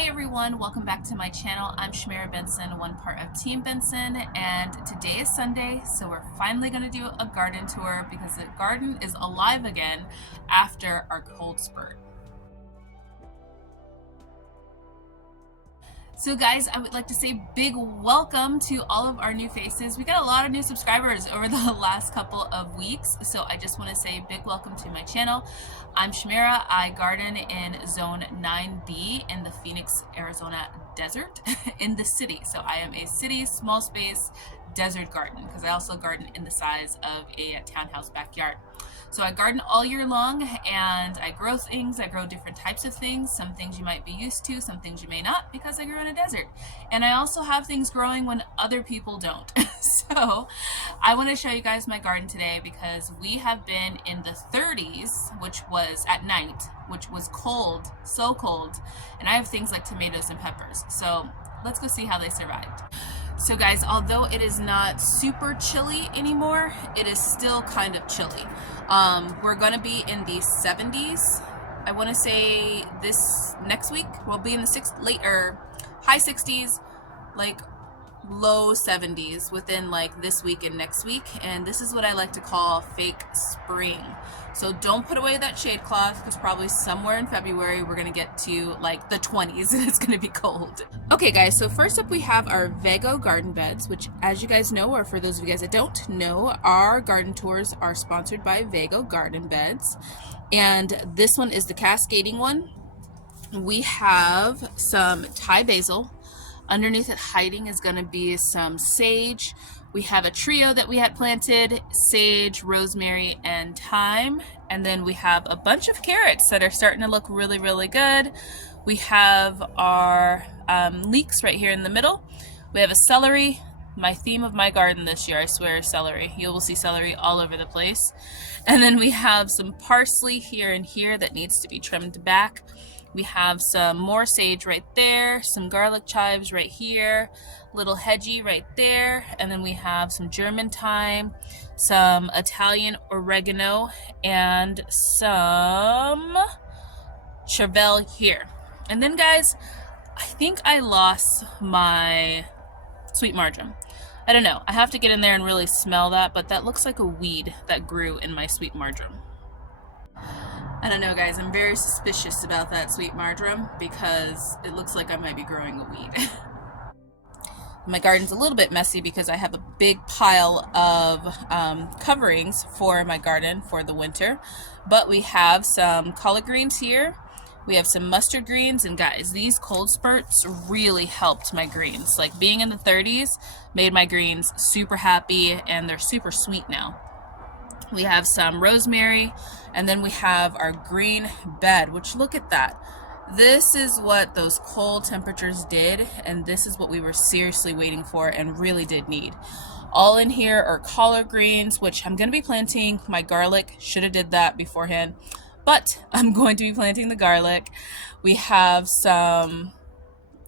Hi everyone, welcome back to my channel. I'm Shmira Benson, one part of Team Benson, and today is Sunday, so we're finally going to do a garden tour because the garden is alive again after our cold spurt. So guys, I would like to say big welcome to all of our new faces. We got a lot of new subscribers over the last couple of weeks, so I just want to say big welcome to my channel. I'm Shmira. I garden in Zone 9B in the Phoenix, Arizona desert in the city. So I am a city, small space, desert garden because I also garden in the size of a townhouse backyard. So I garden all year long and I grow things. I grow different types of things. Some things you might be used to, some things you may not, because I grew in a desert. And I also have things growing when other people don't. So I want to show you guys my garden today because we have been in the 30s, which was at night, which was cold, so cold. And I have things like tomatoes and peppers. So let's go see how they survived. So guys, although it is not super chilly anymore, it is still kind of chilly. We're gonna be in the 70s. I wanna say this next week, we'll be in the high 60s, like low 70s within like this week and next week. And this is what I like to call fake spring. So don't put away that shade cloth because probably somewhere in February we're gonna get to like the 20s and it's gonna be cold. Okay guys, so first up we have our Vego garden beds, which as you guys know, or for those of you guys that don't know, our garden tours are sponsored by Vego garden beds. And this one is the cascading one. We have some Thai basil. Underneath it hiding is going to be some sage. We have a trio that we had planted, sage, rosemary, and thyme. And then we have a bunch of carrots that are starting to look really, really good. We have our leeks right here in the middle. We have a celery. My theme of my garden this year, I swear, is celery. You will see celery all over the place. And then we have some parsley here and here that needs to be trimmed back. We have some more sage right there, some garlic chives right here, little hedgie right there, and then we have some German thyme, some Italian oregano, and some chervil here. And then guys, I think I lost my sweet marjoram. I don't know, I have to get in there and really smell that, but that looks like a weed that grew in my sweet marjoram. I don't know guys, I'm very suspicious about that sweet marjoram because it looks like I might be growing a weed. My garden's a little bit messy because I have a big pile of coverings for my garden for the winter. But we have some collard greens here. We have some mustard greens, and guys, these cold spurts really helped my greens. Like being in the 30s made my greens super happy and they're super sweet now. We have some rosemary, and then we have our green bed, which look at that. This is what those cold temperatures did, and this is what we were seriously waiting for and really did need. All in here are collard greens, which I'm going to be planting my garlic. Should have did that beforehand, but I'm going to be planting the garlic. We have some,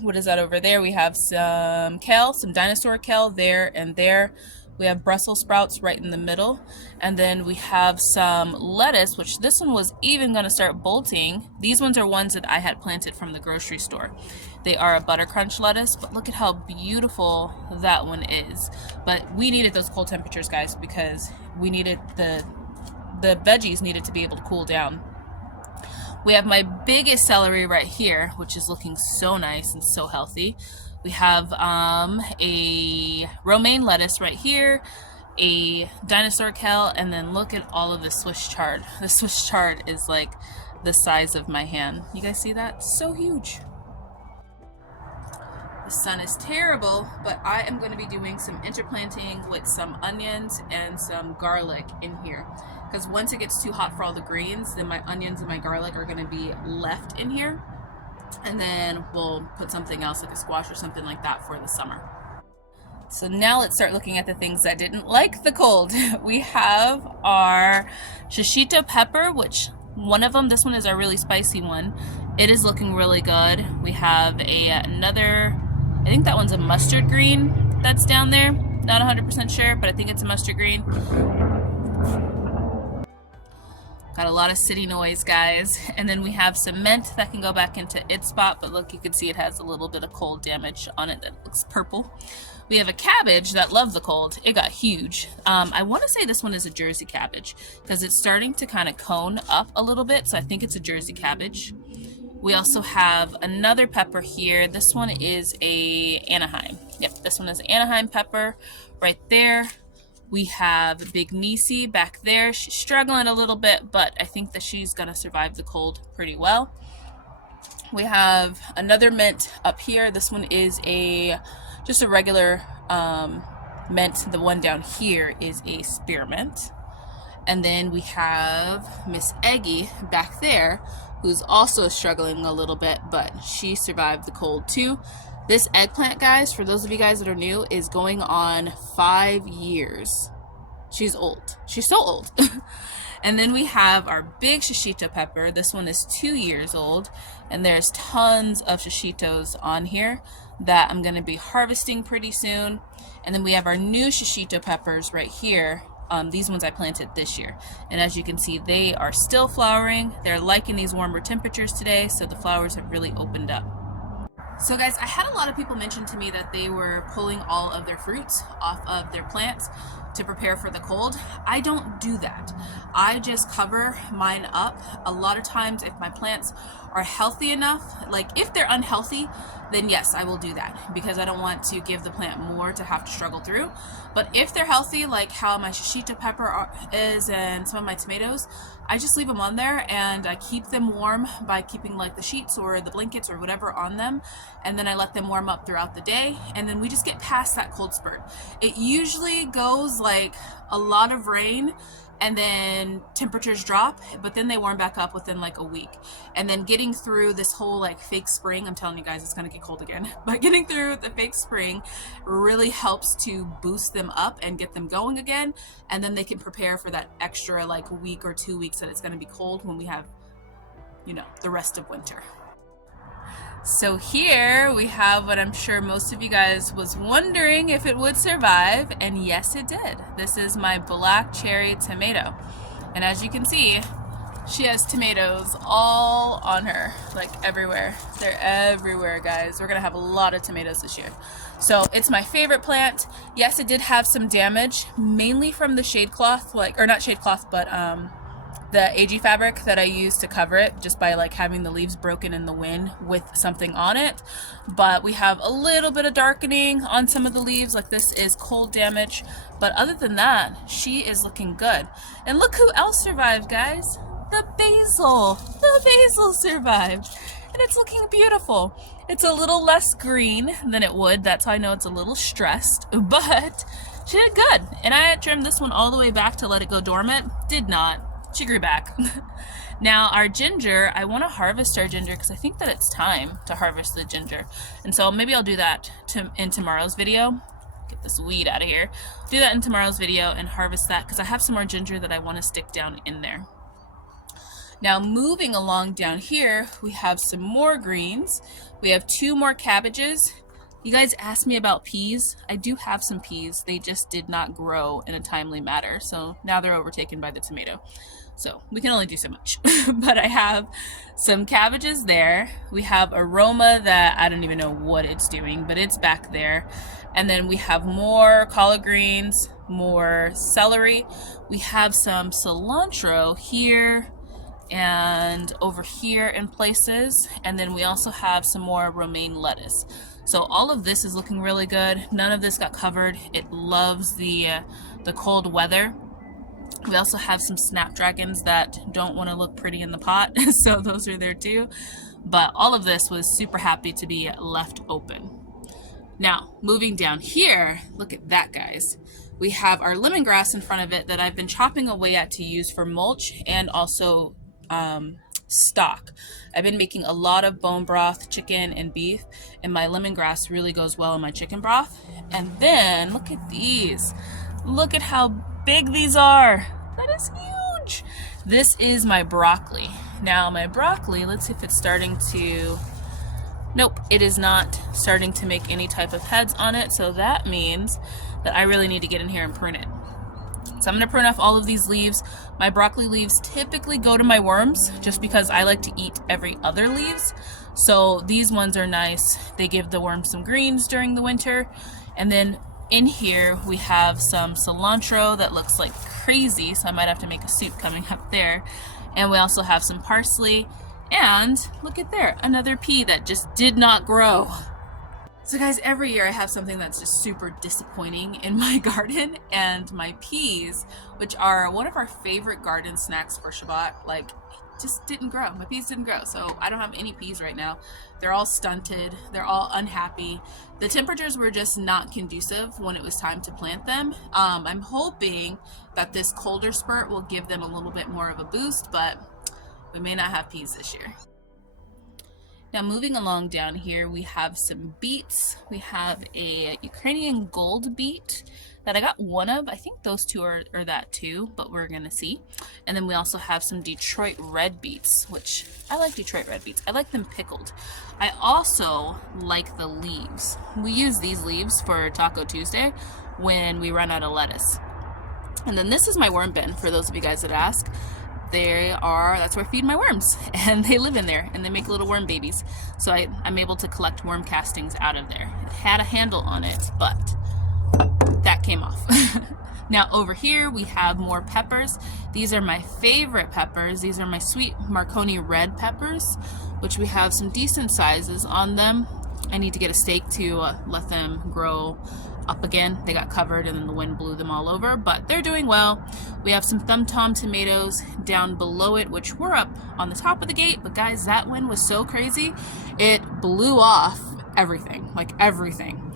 what is that over there? We have some kale, some dinosaur kale there and there. We have Brussels sprouts right in the middle. And then we have some lettuce, which this one was even going to start bolting. These ones are ones that I had planted from the grocery store. They are a butter crunch lettuce, but look at how beautiful that one is. But we needed those cold temperatures, guys, because we needed the veggies needed to be able to cool down. We have my biggest celery right here, which is looking so nice and so healthy. We have a romaine lettuce right here, a dinosaur kale, and then look at all of the Swiss chard. The Swiss chard is like the size of my hand. You guys see that? So huge. The sun is terrible, but I am going to be doing some interplanting with some onions and some garlic in here. Because once it gets too hot for all the greens, then my onions and my garlic are going to be left in here. And then we'll put something else like a squash or something like that for the summer. So now let's start looking at the things that didn't like the cold. We have our shishito pepper, which one of them, this one is our really spicy one. It is looking really good. We have another, I think that one's a mustard green that's down there. Not 100% sure, but I think it's a mustard green. Got a lot of city noise, guys. And then we have some mint that can go back into its spot, but look, you can see it has a little bit of cold damage on it that looks purple. We have a cabbage that loved the cold. It got huge. I want to say this one is a Jersey cabbage because it's starting to kind of cone up a little bit, so I think it's a Jersey cabbage. We also have another pepper here. This one is a Anaheim. Yep, this one is Anaheim pepper right there. We have Big Nisi back there. She's struggling a little bit, but I think that she's gonna survive the cold pretty well. We have another mint up here. This one is just a regular mint. The one down here is a spearmint. And then we have Miss Eggy back there, who's also struggling a little bit, but she survived the cold too. This eggplant, guys, for those of you guys that are new, is going on 5 years. She's old. She's so old. And then we have our big shishito pepper. This one is 2 years old, and there's tons of shishitos on here that I'm going to be harvesting pretty soon. And then we have our new shishito peppers right here. These ones I planted this year, and as you can see, they are still flowering. They're liking these warmer temperatures today, so the flowers have really opened up. So guys, I had a lot of people mention to me that they were pulling all of their fruits off of their plants to prepare for the cold. I don't do that. I just cover mine up. A lot of times if my plants are healthy enough, like if they're unhealthy, then yes, I will do that because I don't want to give the plant more to have to struggle through. But if they're healthy, like how my shishito pepper is and some of my tomatoes, I just leave them on there and I keep them warm by keeping like the sheets or the blankets or whatever on them, and then I let them warm up throughout the day, and then we just get past that cold spurt. It usually goes like a lot of rain and then temperatures drop, but then they warm back up within like a week. And then getting through this whole like fake spring, I'm telling you guys, it's gonna get cold again, but getting through the fake spring really helps to boost them up and get them going again, and then they can prepare for that extra like week or 2 weeks that it's gonna be cold when we have, you know, the rest of winter. So here we have what I'm sure most of you guys was wondering if it would survive, and yes it did. This is my black cherry tomato, and as you can see, she has tomatoes all on her, like everywhere. They're everywhere, guys. We're gonna have a lot of tomatoes this year. So it's my favorite plant. Yes, it did have some damage, mainly from the shade cloth, or not shade cloth, but the AG fabric that I used to cover it, just by like having the leaves broken in the wind with something on it. But we have a little bit of darkening on some of the leaves, like this is cold damage. But other than that, she is looking good. And look who else survived, guys. The basil. The basil survived. And it's looking beautiful. It's a little less green than it would. That's how I know it's a little stressed. But she did good. And I had trimmed this one all the way back to let it go dormant. Did not. She grew back. Now our ginger, I want to harvest our ginger because I think that it's time to harvest the ginger. And so maybe I'll do that in tomorrow's video. Get this weed out of here. Do that in tomorrow's video and harvest that because I have some more ginger that I want to stick down in there. Now moving along down here, we have some more greens. We have 2 more cabbages. You guys asked me about peas. I do have some peas. They just did not grow in a timely manner. So now they're overtaken by the tomato. So we can only do so much. But I have some cabbages there. We have aroma that I don't even know what it's doing, but it's back there. And then we have more collard greens, more celery. We have some cilantro here and over here in places. And then we also have some more romaine lettuce. So all of this is looking really good. None of this got covered. It loves the cold weather. We also have some snapdragons that don't want to look pretty in the pot, so those are there too. But all of this was super happy to be left open. Now, moving down here, look at that, guys. We have our lemongrass in front of it that I've been chopping away at to use for mulch and also stock. I've been making a lot of bone broth, chicken and beef, and my lemongrass really goes well in my chicken broth. And then look at these. Look at how big these are. That is huge. This is my broccoli. Now my broccoli, let's see if it's starting to, nope, it is not starting to make any type of heads on it. So that means that I really need to get in here and prune it. So I'm gonna prune off all of these leaves. My broccoli leaves typically go to my worms just because I like to eat every other leaves. So these ones are nice. They give the worms some greens during the winter. And then in here we have some cilantro that looks like crazy, so I might have to make a soup coming up there. And we also have some parsley, and look at there, another pea that just did not grow. So guys, every year I have something that's just super disappointing in my garden, and my peas, which are one of our favorite garden snacks for Shabbat, like, just didn't grow. My peas didn't grow, so I don't have any peas right now. They're all stunted, they're all unhappy. The temperatures were just not conducive when it was time to plant them. I'm hoping that this colder spurt will give them a little bit more of a boost, but we may not have peas this year. Now moving along down here, we have some beets. We have a Ukrainian gold beet that I got one of. I think those two are that too, but we're gonna see. And then we also have some Detroit red beets, which I like Detroit red beets. I like them pickled. I also like the leaves. We use these leaves for Taco Tuesday when we run out of lettuce. And then this is my worm bin, for those of you guys that ask. That's where I feed my worms, and they live in there and they make little worm babies. So I'm able to collect worm castings out of there. It had a handle on it, but that came off. Now over here we have more peppers. These are my favorite peppers. These are my sweet Marconi red peppers, which we have some decent sizes on them. I need to get a stake to let them grow up again. They got covered and then the wind blew them all over, but they're doing well. We have some Thumb Tom tomatoes down below it, which were up on the top of the gate, but guys, that wind was so crazy, it blew off everything, like everything.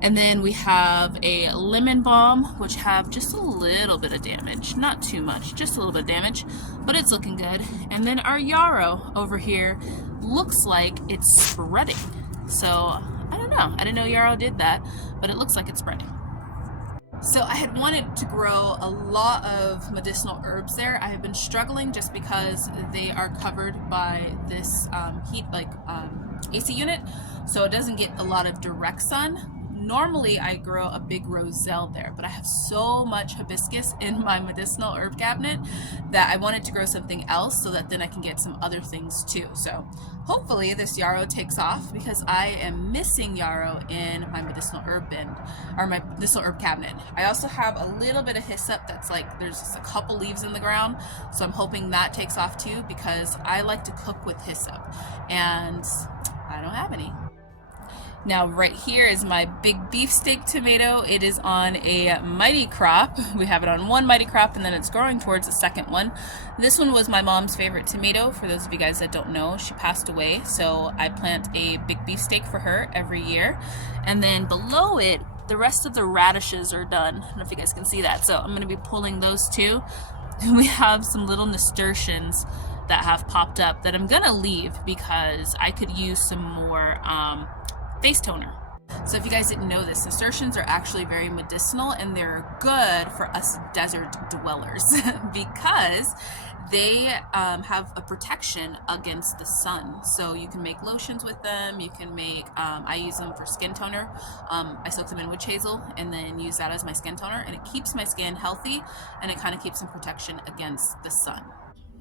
And then we have a lemon balm, which have just a little bit of damage, not too much, just a little bit of damage, but it's looking good. And then our yarrow over here looks like it's spreading. So I don't know, I didn't know yarrow did that, but it looks like it's spreading. So I had wanted to grow a lot of medicinal herbs there. I have been struggling just because they are covered by this heat, AC unit, so it doesn't get a lot of direct sun. Normally I grow a big roselle there, but I have so much hibiscus in my medicinal herb cabinet that I wanted to grow something else so that then I can get some other things too. So hopefully this yarrow takes off, because I am missing yarrow in my medicinal herb bin, or my medicinal herb cabinet. I also have a little bit of hyssop that's like, there's just a couple leaves in the ground, so I'm hoping that takes off too, because I like to cook with hyssop and I don't have any. Now right here is my big beefsteak tomato. It is on a mighty crop. We have it on one mighty crop and then it's growing towards the second one. This one was my mom's favorite tomato. For those of you guys that don't know, she passed away, so I plant a big beefsteak for her every year. And then below it, the rest of the radishes are done. I don't know if you guys can see that, so I'm going to be pulling those too. And we have some little nasturtiums that have popped up that I'm going to leave because I could use some more face toner. So if you guys didn't know this, nasturtiums are actually very medicinal and they're good for us desert dwellers because they have a protection against the sun. So you can make lotions with them, you can make, I use them for skin toner. I soak them in witch hazel and then use that as my skin toner, and it keeps my skin healthy and it kind of keeps some protection against the sun.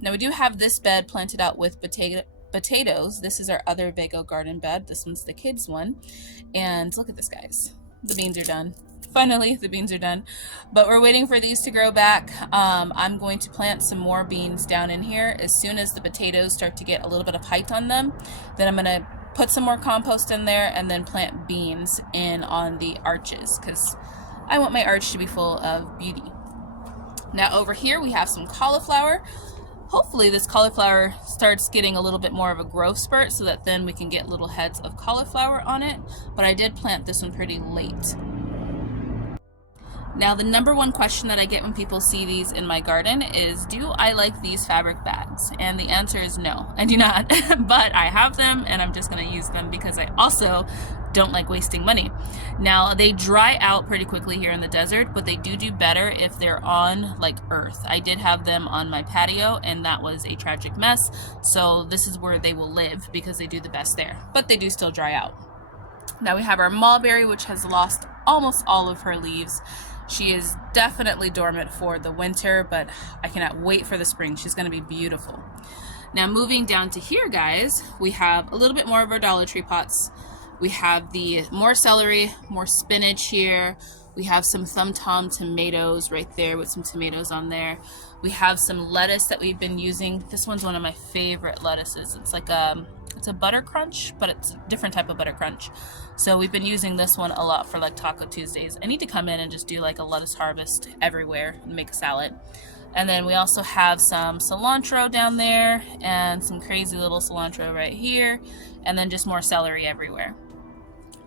Now we do have this bed planted out with potatoes. This is our other Vego garden bed. This one's the kids one. And look at this, guys. The beans are done. Finally, the beans are done. But we're waiting for these to grow back. I'm going to plant some more beans down in here. As soon as the potatoes start to get a little bit of height on them, then I'm going to put some more compost in there and then plant beans in on the arches because I want my arch to be full of beauty. Now over here we have some cauliflower. Hopefully this cauliflower starts getting a little bit more of a growth spurt so that then we can get little heads of cauliflower on it, but I did plant this one pretty late. Now the number one question that I get when people see these in my garden is, do I like these fabric bags? And the answer is no, I do not, but I have them and I'm just going to use them because I also don't like wasting money. Now they dry out pretty quickly here in the desert, but they do better if they're on like earth. I did have them on my patio and that was a tragic mess, so this is where they will live because they do the best there, but they do still dry out. Now we have our mulberry, which has lost almost all of her leaves. She is definitely dormant for the winter, but I cannot wait for the spring. She's going to be beautiful. Now moving down to here, guys, we have a little bit more of our Dollar Tree pots. We have the more celery, more spinach here. We have some Thumb Tom tomatoes right there with some tomatoes on there. We have some lettuce that we've been using. This one's one of my favorite lettuces. It's like it's a butter crunch, but it's a different type of butter crunch. So we've been using this one a lot for like Taco Tuesdays. I need to come in and just do like a lettuce harvest everywhere and make a salad. And then we also have some cilantro down there and some crazy little cilantro right here, and then just more celery everywhere.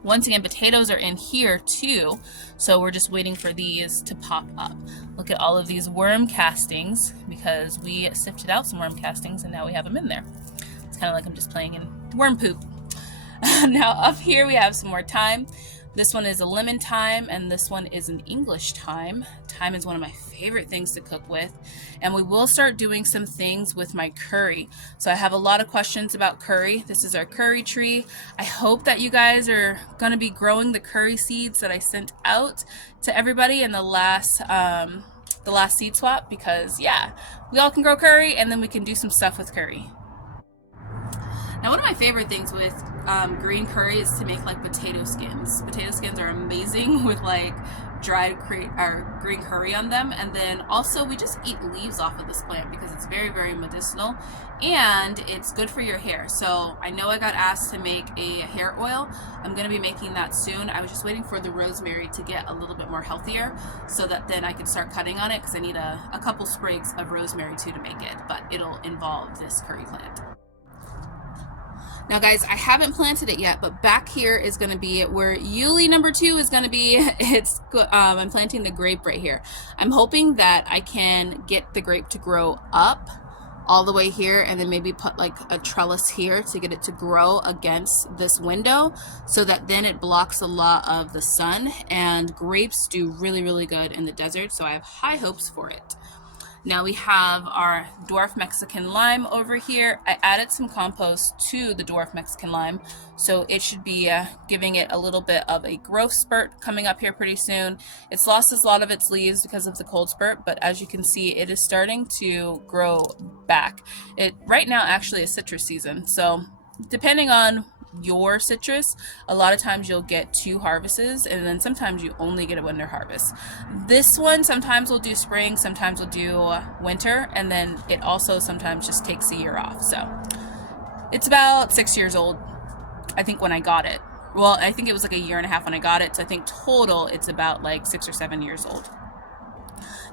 Once again, potatoes are in here too, so we're just waiting for these to pop up. Look at all of these worm castings, because we sifted out some worm castings and now we have them in there. It's kind of like I'm just playing in worm poop. Now up here we have some more thyme. This one is a lemon thyme, and this one is an English thyme. Thyme is one of my favorite things to cook with, and we will start doing some things with my curry. So I have a lot of questions about curry. This is our curry tree. I hope that you guys are going to be growing the curry seeds that I sent out to everybody in the last seed swap, because yeah, we all can grow curry and then we can do some stuff with curry. Now, one of my favorite things with green curry is to make like potato skins. Potato skins are amazing with like dried green curry on them. And then also we just eat leaves off of this plant because it's very, very medicinal and it's good for your hair. So I know I got asked to make a hair oil. I'm going to be making that soon. I was just waiting for the rosemary to get a little bit more healthier so that then I can start cutting on it, because I need a couple sprigs of rosemary too to make it, but it'll involve this curry plant. Now guys, I haven't planted it yet, but back here is going to be where Yuli number 2 is going to be. I'm planting the grape right here. I'm hoping that I can get the grape to grow up all the way here, and then maybe put like a trellis here to get it to grow against this window, so that then it blocks a lot of the sun. And grapes do really, really good in the desert, so I have high hopes for it. Now we have our dwarf Mexican lime over here. I added some compost to the dwarf Mexican lime, so it should be giving it a little bit of a growth spurt coming up here pretty soon. It's lost a lot of its leaves because of the cold spurt, but as you can see, it is starting to grow back. It right now actually is citrus season, so depending on your citrus, a lot of times you'll get 2 harvests, and then sometimes you only get a winter harvest. This one sometimes we'll do spring, sometimes we'll do winter, and then it also sometimes just takes a year off. So it's about 6 years old, I think, when I got it. Well, I think it was like a year and a half when I got it, so I think total it's about like 6 or 7 years old.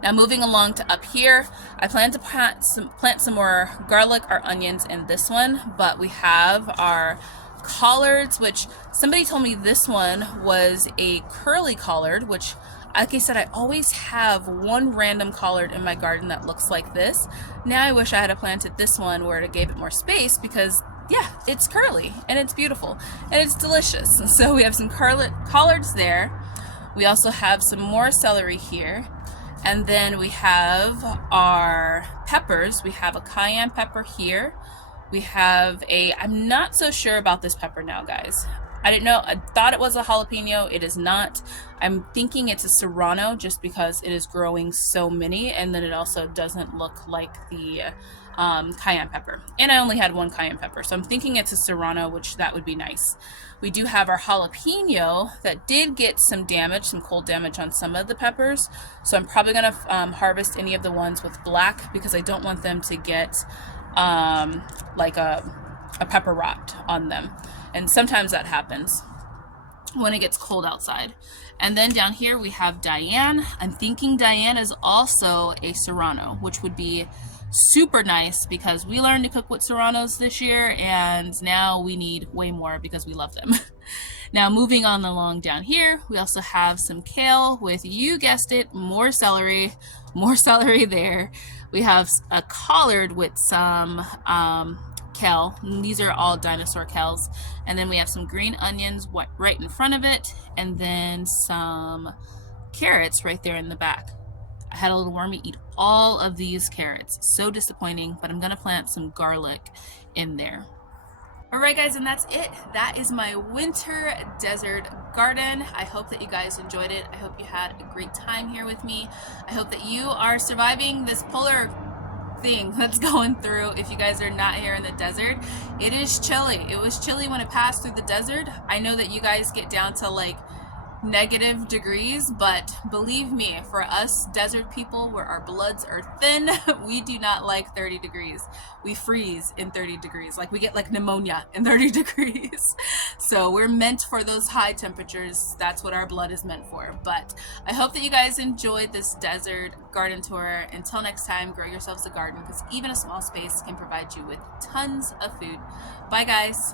Now moving along to up here, I plan to plant some more garlic or onions in this one, but we have our collards, which somebody told me this one was a curly collard, which, like I said, I always have one random collard in my garden that looks like this. Now I wish I had planted this one where it gave it more space, because yeah, it's curly and it's beautiful and it's delicious. So we have some collards there. We also have some more celery here. And then we have our peppers. We have a cayenne pepper here. We have I'm not so sure about this pepper now, guys. I didn't know. I thought it was a jalapeno. It is not. I'm thinking it's a serrano just because it is growing so many, and then it also doesn't look like the cayenne pepper. And I only had one cayenne pepper, so I'm thinking it's a serrano, which that would be nice. We do have our jalapeno that did get some damage, some cold damage on some of the peppers. So I'm probably going to harvest any of the ones with black, because I don't want them to get like a pepper rot on them. And sometimes that happens when it gets cold outside. And then down here we have Diane. I'm thinking Diane is also a serrano, which would be super nice because we learned to cook with serranos this year, and now we need way more because we love them. Now moving on along down here, we also have some kale with, you guessed it, more celery there. We have a collard with some kale. And these are all dinosaur kales. And then we have some green onions right in front of it, and then some carrots right there in the back. I had a little wormy eat all of these carrots. So disappointing, but I'm gonna plant some garlic in there. Alright guys, and that's it. That is my winter desert garden. I hope that you guys enjoyed it. I hope you had a great time here with me. I hope that you are surviving this polar thing that's going through. If you guys are not here in the desert, it is chilly. It was chilly when it passed through the desert. I know that you guys get down to like negative degrees, but believe me, for us desert people where our bloods are thin, we do not like 30 degrees. We freeze in 30 degrees. Like we get like pneumonia in 30 degrees. So we're meant for those high temperatures. That's what our blood is meant for. But I hope that you guys enjoyed this desert garden tour. Until next time, grow yourselves a garden, because even a small space can provide you with tons of food. Bye guys.